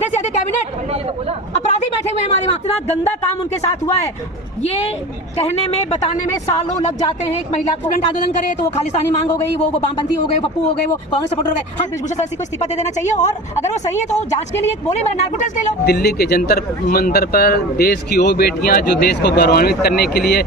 आधे से अधिक कैबिनेट अपराधी बैठे हुए हैं हमारे वहाँ। इतना गंदा काम उनके साथ हुआ है, ये कहने में बताने में सालों लग जाते हैं। एक महिला को आंदोलन करे तो वो खालिस्तानी मांग हो गई, वो वामपंथी हो गए, पप्पू हो गए, वो कांग्रेस सपोर्टर हो गए। हाँ, बृजभूषण सरसी को इस्तीफा दे देना चाहिए, और अगर वो सही है तो जांच के लिए बोले मेरा नार्को टेस्ट ले लो। दिल्ली के जंतर मंतर पर देश की वो बेटियां जो देश को गौरवान्वित करने के लिए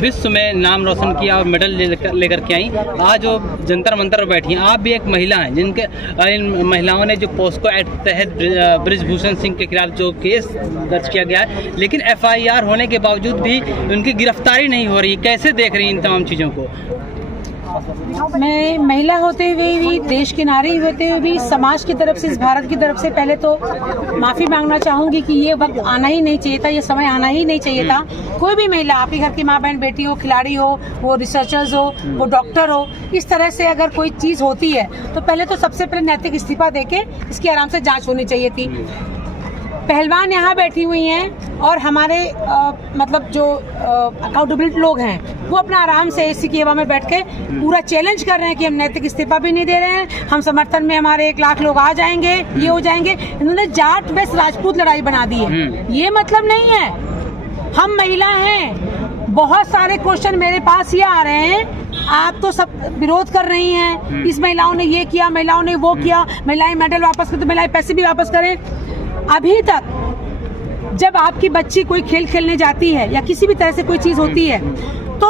विश्व में नाम रोशन किया और मेडल लेकर के आई, आज वो जंतर मंतर पर बैठी हैं। आप भी एक महिला हैं, जिनके इन महिलाओं ने जो पोस्को एक्ट तहत बृजभूषण सिंह के खिलाफ जो केस दर्ज किया गया है, लेकिन FIR होने के बावजूद भी उनकी गिरफ्तारी नहीं हो रही। कैसे देख रही हैं इन तमाम चीज़ों को? मैं महिला होते हुए भी, देश की नारी होते हुए भी, समाज की तरफ से, इस भारत की तरफ से पहले तो माफ़ी मांगना चाहूँगी कि ये वक्त आना ही नहीं चाहिए था, ये समय आना ही नहीं चाहिए था। कोई भी महिला, आपके घर की माँ बहन बेटी हो, खिलाड़ी हो, वो रिसर्चर्स हो, वो डॉक्टर हो, इस तरह से अगर कोई चीज़ होती है तो पहले तो सबसे पहले नैतिक इस्तीफा देके इसकी आराम से जाँच होनी चाहिए थी। पहलवान यहाँ बैठी हुई हैं और हमारे मतलब जो अकाउंटेबल लोग हैं वो अपना आराम से एसी की हवा में बैठ के पूरा चैलेंज कर रहे हैं कि हम नैतिक इस्तीफा भी नहीं दे रहे हैं, हम समर्थन में हमारे 1 लाख लोग आ जाएंगे, ये हो जाएंगे। इन्होंने जाट बेस राजपूत लड़ाई बना दी है, ये मतलब नहीं है। हम महिला हैं, बहुत सारे क्वेश्चन मेरे पास ये आ रहे हैं, आप तो सब विरोध कर रही हैं, इस महिलाओं ने ये किया, महिलाओं ने वो किया, महिलाएं मेडल वापस करें तो महिलाएं पैसे भी वापस करें। अभी तक जब आपकी बच्ची कोई खेल खेलने जाती है या किसी भी तरह से कोई चीज होती है तो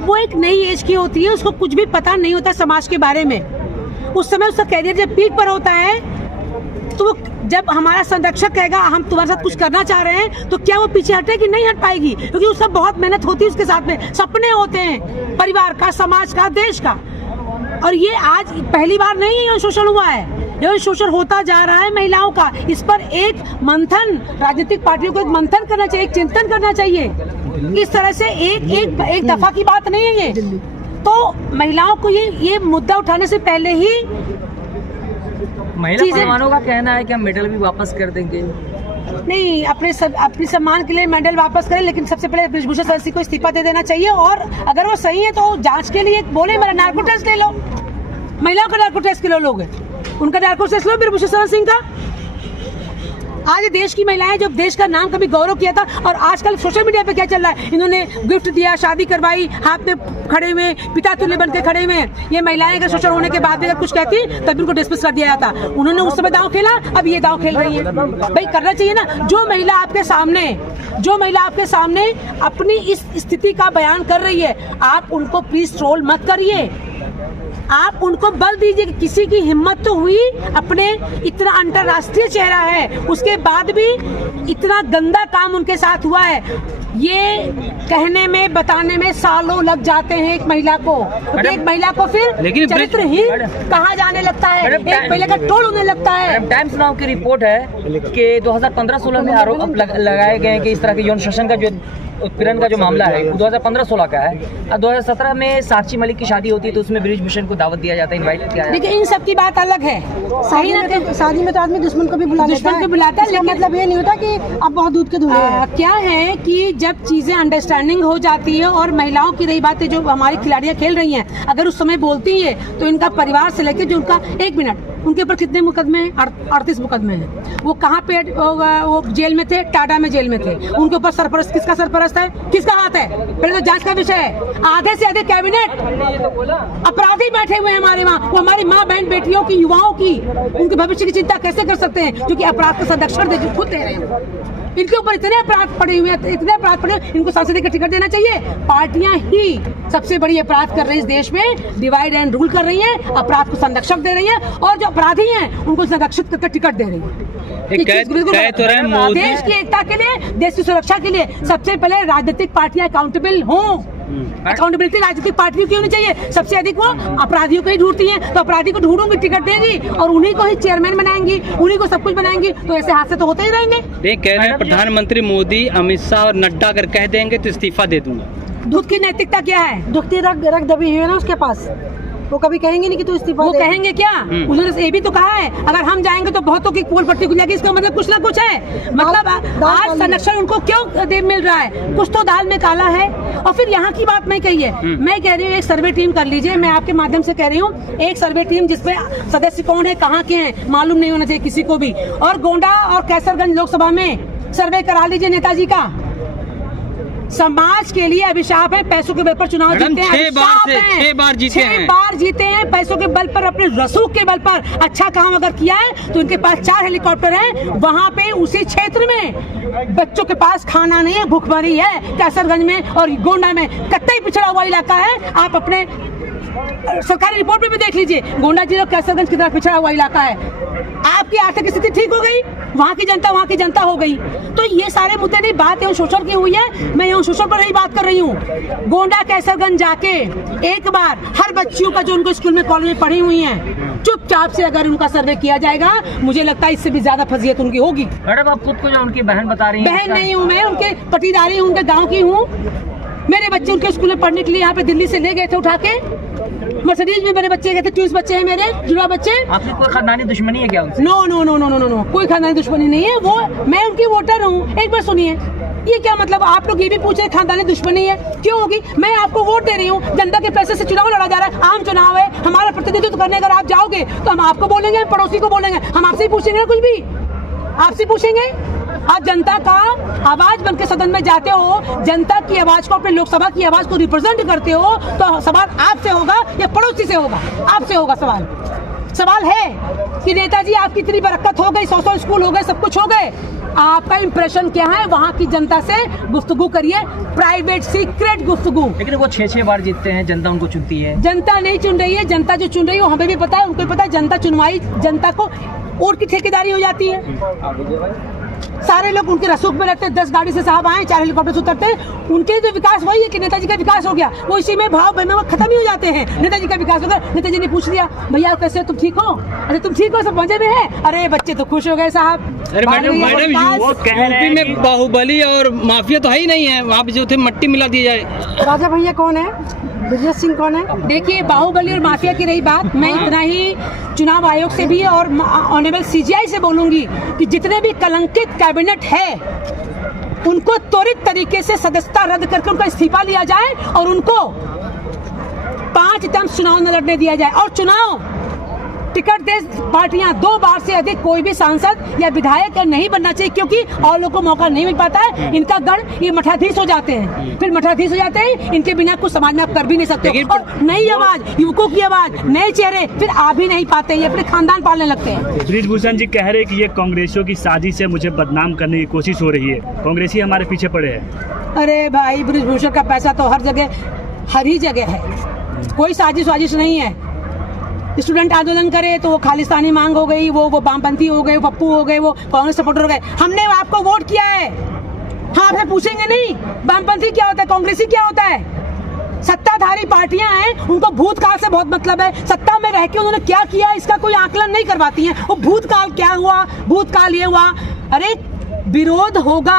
वो एक नई एज की होती है, उसको कुछ भी पता नहीं होता समाज के बारे में। उस समय उसका कैरियर जब पीक पर होता है तो वो जब हमारा संरक्षक कहेगा हम तुम्हारे साथ कुछ करना चाह रहे हैं तो क्या वो पीछे हटेगी? नहीं हट पाएगी, क्योंकि उसका बहुत मेहनत होती है, उसके साथ में सपने होते हैं परिवार का, समाज का, देश का। और ये आज पहली बार नहीं है शोषण हुआ है, ये शोषण होता जा रहा है महिलाओं का। इस पर एक मंथन, राजनीतिक पार्टियों को एक मंथन करना चाहिए, एक चिंतन करना चाहिए। इस तरह से एक दफा की बात नहीं है ये। तो महिलाओं को ये मुद्दा उठाने से पहले ही महिला पहलवानों का कहना है कि हम मेडल भी वापस कर देंगे। नहीं, अपने सम्मान के लिए मेडल वापस करें, लेकिन सबसे पहले बृजभूषण सरसी को इस्तीफा दे देना चाहिए, और अगर वो सही है तो जांच के लिए बोले मेरा नार्को टेस्ट ले लो। महिलाओं का नार्को टेस्ट के लोग हैं, उनका नार्को टेस्ट लो बृजभूषण शरण सिंह का। आज देश की महिलाएं जो देश का नाम कभी गौरव किया था, और आजकल सोशल मीडिया पे क्या चल रहा है, इन्होंने गिफ्ट दिया, शादी करवाई, हाथ में खड़े हुए, पिता तुल्य बन के खड़े हुए। ये महिलाएं अगर शोषण होने के बाद भी अगर कुछ कहती तब उनको डिस्मिस कर दिया जाता। उन्होंने उस समय दांव खेला, अब ये दांव खेल रही है। भाई करना चाहिए ना। जो महिला आपके सामने अपनी इस स्थिति का बयान कर रही है, आप उनको प्लीज ट्रोल मत करिए, आप उनको बल दीजिए कि किसी की हिम्मत तो हुई, अपने इतना अंतर्राष्ट्रीय चेहरा है उसके बाद भी इतना गंदा काम उनके साथ हुआ है, ये कहने में बताने में सालों लग जाते हैं एक महिला को। तो एक महिला को फिर चरित्रहीन कहा जाने लगता है, एक महिला का टोल होने लगता है। टाइम्स नाउ की रिपोर्ट है कि 2015-16 में आरोप लगाए गए कि इस तरह के यौन शोषण का जो उत्पीड़न का जो मामला है 2015-16 का है। 2017 में साक्षी मलिक की शादी होती है तो उसमें बृजभूषण को दावत दिया जाता है, इनवाइट किया जाता है। देखिए इन सब की बात अलग है, सही ना, शादी में तो आदमी दुश्मन को भी बुलाता है, लेकिन मतलब ये नहीं होता कि अब बहुत दूध के धुले। क्या है कि जब चीजें अंडरस्टैंडिंग हो जाती है, और महिलाओं की रही बात है जो हमारी खिलाड़ियां खेल रही हैं, अगर उस समय बोलती है तो इनका परिवार से लेकर जो उनका 1 मिनट, उनके ऊपर कितने मुकदमे हैं? 38 मुकदमे हैं। वो कहाँ पे वो जेल में थे? टाटा में जेल में थे। उनके ऊपर सरपरस्त, किसका सरपरस्त है, किसका हाथ है? पहले तो जांच का विषय है। आधे से अधिक कैबिनेट अपराधी बैठे हुए हैं हमारे वहाँ, वो हमारी माँ बहन बेटियों की, युवाओं की, उनके भविष्य की चिंता कैसे कर सकते हैं, क्योंकि अपराध का संरक्षण खुद दे रहे हैं। इनके ऊपर इतने अपराध पड़े हुए हैं, इतने अपराध पड़े, इनको सांसद का टिकट देना चाहिए। पार्टियां ही सबसे बड़ी अपराध कर रही है इस देश में, डिवाइड एंड रूल कर रही हैं, अपराध को संरक्षक दे रही है, और जो अपराधी हैं उनको संरक्षित करके टिकट दे रही है। देश की एकता के लिए, देश की सुरक्षा के लिए सबसे पहले राजनीतिक पार्टियां अकाउंटेबल हों। अकाउंटेबिलिटी राजनीतिक पार्टियों की होनी चाहिए। सबसे अधिक वो अपराधियों को ही ढूंढती हैं, तो अपराधी को ढूंढूंगी, टिकट देंगी और उन्हीं को ही चेयरमैन बनाएंगी, उन्हीं को सब कुछ बनाएंगी, तो ऐसे हादसे तो होते ही रहेंगे। कह रहे हैं प्रधानमंत्री मोदी, अमित शाह और नड्डा अगर कह देंगे तो इस्तीफा दे दूंगा। दूध की नैतिकता क्या है? दुखती रग दबी हुई है ना उसके पास, वो कभी कहेंगे नहीं कि तू इस्तीफा वो कहेंगे क्या? उन्होंने ये भी तो कहा है अगर हम जाएंगे तो बहुतों की पोल पट्टी खुल जाएगी। इसका मतलब कुछ ना कुछ है। मतलब आज संरक्षण उनको क्यों मिल रहा है? कुछ तो दाल में काला है। और फिर यहाँ की बात मैं कही है, मैं कह रही हूँ एक सर्वे टीम कर लीजिए। मैं आपके माध्यम से कह रही हूँ एक सर्वे टीम जिसमें सदस्य कौन है, कहाँ के हैं, मालूम नहीं होना चाहिए किसी को भी। और गोंडा और कैसरगंज लोकसभा में सर्वे करा लीजिए नेताजी का। समाज के लिए अभिशाप है, पैसों के बल पर चुनाव जीते हैं। 6 बार जीते हैं। 6 बार जीते हैं पैसों के बल पर, अपने रसूख के बल पर। अच्छा काम अगर किया है तो इनके पास 4 हेलीकॉप्टर हैं। वहाँ पे उसी क्षेत्र में बच्चों के पास खाना नहीं है, भूखमरी है। कैसरगंज में और गोंडा में कतई पिछड़ा हुआ इलाका है। आप अपने सरकारी रिपोर्ट में भी देख लीजिए, गोंडा जिला कैसरगंज की तरफ पिछड़ा हुआ इलाका है। आपकी आर्थिक स्थिति ठीक हो गई, वहाँ की जनता हो गई। तो ये सारे मुद्दे नहीं, बात यहाँ शोषण की हुई है। मैं यहाँ शोषण पर ही बात कर रही हूँ। गोंडा कैसरगंज जाके एक बार हर बच्चियों का जो उनको स्कूल में कॉलेज में पढ़ी हुई हैं, चुपचाप से अगर उनका सर्वे किया जाएगा, मुझे लगता है इससे भी ज्यादा फजीयत उनकी होगी। मैडम आप खुद को जो उनकी बहन बता रही हैं, बहन नहीं हूँ मैं, उनके पटीदारी हूँ, उनके गाँव की हूँ। मेरे बच्चे उनके स्कूल में पढ़ने के लिए यहाँ पे दिल्ली से ले गए थे उठा के। मर्सिडीज में मेरे बच्चे गए थे, 20 बच्चे हैं मेरे जुड़वा बच्चे। आपकी कोई खानदानी दुश्मनी है क्या उनसे? No no no no no no, कोई खानदानी दुश्मनी नहीं है। वो मैं उनकी वोटर हूँ। एक बार सुनिए, ये क्या मतलब? आप लोग ये भी पूछ रहे खानदानी दुश्मनी है, क्यों होगी? मैं आपको वोट दे रही हूँ, जनता के पैसे से चुनाव लड़ा जा रहा है, आम चुनाव है। हमारा प्रतिनिधित्व करने अगर आप जाओगे तो हम आपको बोलेंगे, पड़ोसी को बोलेंगे, हम आपसे ही पूछेंगे कुछ भी, आपसे पूछेंगे। आप जनता का आवाज बनके सदन में जाते हो, जनता की आवाज को, अपने लोकसभा की आवाज को रिप्रेजेंट करते हो, तो सवाल आपसे होगा या पड़ोसी से होगा? आपसे होगा सवाल। सवाल है कि नेताजी आपकी इतनी बरकत हो गई, 100 स्कूल हो गए, सब कुछ हो गए, आपका इंप्रेशन क्या है? वहाँ की जनता से गुफ्तगू करिए, प्राइवेट सीक्रेट गुफ्तगू। लेकिन वो 6 बार जीतते हैं, जनता उनको चुनती है। जनता नहीं चुन रही है, जनता जो चुन रही है हमें भी पता है, उनको भी पता है। जनता चुनवाई, जनता को वोट की ठेकेदारी हो जाती है। सारे लोग उनके रसूख में रहते हैं, 10 गाड़ी से साहब आए, 4 हेलीकॉप्टर से उतरते हैं। उनके जो विकास वही है कि नेताजी का विकास हो गया, वो इसी में भाव में खत्म ही हो जाते हैं। नेताजी का विकास हो गया, नेताजी ने पूछ लिया भैया कैसे, तुम ठीक हो? अरे तुम ठीक हो, सब मजे में है? अरे बच्चे तो खुश हो गए साहब। अरे मैडम यूपी में बाहुबली और माफिया तो है ही नहीं है, वहाँ पे जो थे मट्टी मिला दी जाए। राजा भैया कौन है? ब्रजेश सिंह कौन है? देखिए, बाहुबली और माफिया की रही बात, मैं इतना ही चुनाव आयोग से भी और ऑनरेबल सीजीआई से बोलूंगी कि जितने भी कलंकित कैबिनेट है उनको त्वरित तरीके से सदस्यता रद्द करके उनका इस्तीफा लिया जाए और उनको 5 टर्म चुनाव न लड़ने दिया जाए। और चुनाव टिकट दे पार्टियां, 2 बार से अधिक कोई भी सांसद या विधायक नहीं बनना चाहिए, क्योंकि और लोगों को मौका नहीं मिल पाता है। इनका गढ़ ये मठाधीश हो जाते हैं, फिर मठाधीश हो जाते हैं, इनके बिना कुछ समाज में आप कर भी नहीं सकते। और नई आवाज, युवकों की आवाज, नए चेहरे फिर आ भी नहीं पाते, ये अपने खानदान पालने लगते हैं। ब्रिजभूषण जी कह रहे हैं कि ये कांग्रेसियों की साजिश है, मुझे बदनाम करने की कोशिश हो रही है, कांग्रेसी हमारे पीछे पड़े हैं। अरे भाई, ब्रिजभूषण का पैसा तो हर जगह, हर ही जगह है, कोई साजिश वाजिश नहीं है। स्टूडेंट आंदोलन करे तो वो खालिस्तानी मांग हो गई, वो वामपंथी हो गए, पप्पू हो गए, वो कांग्रेस सपोर्टर हो गए। हमने आपको वोट किया है, हाँ आपसे पूछेंगे नहीं वामपंथी क्या होता है, कांग्रेसी क्या होता है? सत्ताधारी पार्टियां हैं, उनको भूतकाल से बहुत मतलब है। सत्ता में रह के उन्होंने क्या किया इसका कोई आकलन नहीं करवाती हैं। वो भूतकाल क्या हुआ, भूतकाल ये हुआ। अरे विरोध होगा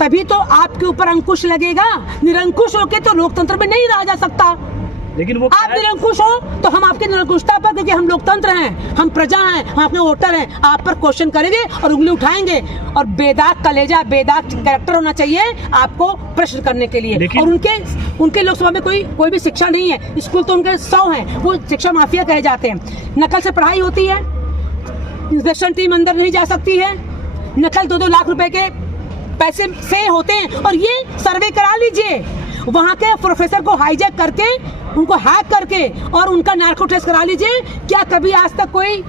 तभी तो आपके ऊपर अंकुश लगेगा, निरंकुश होके तो लोकतंत्र में नहीं रहा जा सकता। लेकिन वो आप निरंकुश हो तो हम आपकी निरंकुशता पर, क्योंकि हम लोकतंत्र हैं, हम प्रजा हैं, हम अपने वोटर हैं, आप पर क्वेश्चन करेंगे और उंगली उठाएंगे। और बेदाग कलेजा, बेदाग कैरेक्टर होना चाहिए आपको प्रश्न करने के लिए। और उनके लोकसभा में कोई भी शिक्षा नहीं है, स्कूल तो उनके 100 हैं, वो शिक्षा माफिया कहे जाते हैं। नकल से पढ़ाई होती है, इंस्पेक्शन टीम अंदर नहीं जा सकती है, नकल 2-2 लाख रुपए के पैसे से होते हैं। और ये सर्वे करा लीजिए, वहाँ के प्रोफेसर को हाईजैक करके, उनको हैक करके और उनका नार्को टेस्ट करा लीजिए। क्या कभी आज तक कोई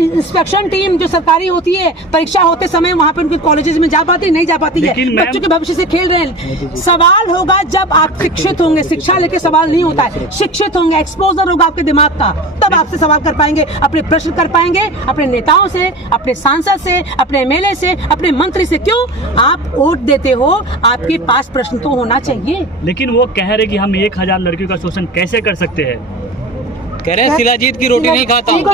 इंस्पेक्शन टीम जो सरकारी होती है, परीक्षा होते समय वहाँ पे उनके कॉलेजेस में जा पाती, नहीं जा पाती है? बच्चों के भविष्य से खेल रहे हैं। सवाल होगा जब आप शिक्षित होंगे, शिक्षा लेके सवाल नहीं होता है, शिक्षित होंगे, एक्सपोजर होगा आपके दिमाग का, तब आपसे सवाल कर पाएंगे, अपने प्रश्न कर पाएंगे, अपने नेताओं से, अपने सांसद से, अपने एमएलए से, अपने मंत्री से। क्यों? आप वोट देते हो, आपके पास प्रश्न तो होना चाहिए। लेकिन वो कह रहे कि हम 1000 लड़कियों का शोषण कैसे कर सकते हैं? कह रहे हैं शिलाजीत की रोटी नहीं खाता उनको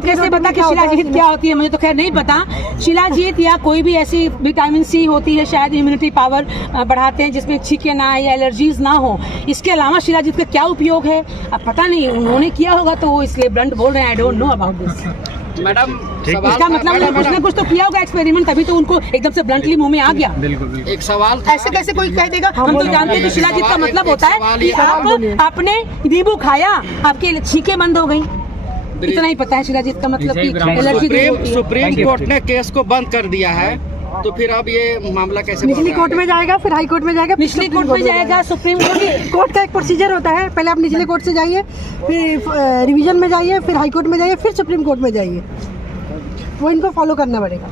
कैसे पता कि शिलाजीत क्या होती है? मुझे तो खैर नहीं पता। शिलाजीत या कोई भी ऐसी विटामिन सी होती है, शायद इम्यूनिटी पावर बढ़ाते हैं, जिसमें छींके ना आए या एलर्जीज ना हो। इसके अलावा शिलाजीत का क्या उपयोग है अब पता नहीं, उन्होंने किया होगा तो वो इसलिए ब्लंट बोल रहे हैं। I don't know about this. Madam इसका मतलब उन्होंने कुछ ना कुछ तो किया होगा एक्सपेरिमेंट, तभी तो उनको एकदम से ब्लंटली मुंह में आ गया। एक सवाल था, ऐसे कैसे कोई कह देगा? हम तो जानते हैं कि शिलाजीत का मतलब होता है कि आप आपने नींबू खाया, आपके छींके बंद हो गई, इतना ही पता है शिलाजीत का मतलब कि एलर्जी दूर होती है। सुप्रीम कोर्ट ने केस को बंद कर दिया है, तो फिर अब ये मामला कैसे निचली कोर्ट में जाएगा, फिर हाई कोर्ट में जाएगा, निचली कोर्ट में जाएगा, सुप्रीम कोर्ट। कोर्ट का एक प्रोसीजर होता है, पहले आप निचले कोर्ट से जाइए, फिर रिवीजन में जाइए, फिर हाई कोर्ट में जाइए, फिर सुप्रीम कोर्ट में जाइए, वो इनको फॉलो करना पड़ेगा।